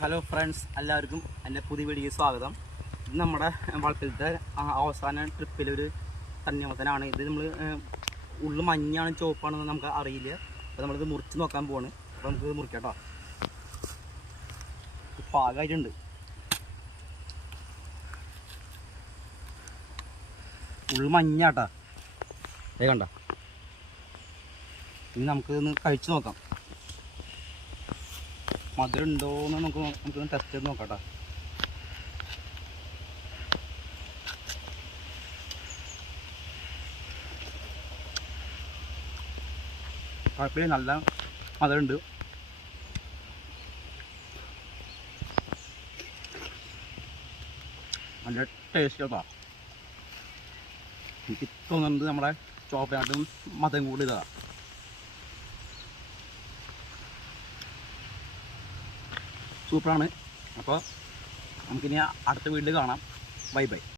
Hello friends എല്ലാവർക്കും എന്റെ പുതിയ വീഡിയോ സ്വാഗതം. ഇത് നമ്മുടെ വളത്തിലത്തെ അവസാന ട്രിപ്പിലൊരു തണ്ണിമത്തനാണ്. ഇത് നമ്മൾ ഉള്ളു മഞ്ഞാണ് ചുവപ്പാണെന്ന് നമുക്ക് അറിയില്ല. അപ്പോൾ നമ്മളിത് മുറിച്ച് നോക്കാൻ പോവാണ്. അപ്പോൾ നമുക്ക് മുറിക്കാം പാകമായിട്ടുണ്ട് ഉള്ളു മഞ്ഞാട്ടാ. ഏ കണ്ടോ? ഇനി നമുക്ക് ഇതൊന്ന് കഴിച്ചു നോക്കാം. മധുരം ഉണ്ടോന്ന് നമുക്ക് നമുക്ക് ടെസ്റ്റ് ചെയ്ത് നോക്കാം കുഴപ്പമില്ല നല്ല മധുരം ഉണ്ട് നല്ല ടേസ്റ്റ് കേട്ടോ എനിക്ക് തോന്നുന്നത് നമ്മുടെ ചോപ്പനാട്ടും മതം കൂടി സൂപ്പറാണ് അപ്പോൾ നമുക്കിനി അടുത്ത വീട്ടിൽ കാണാം. Bye bye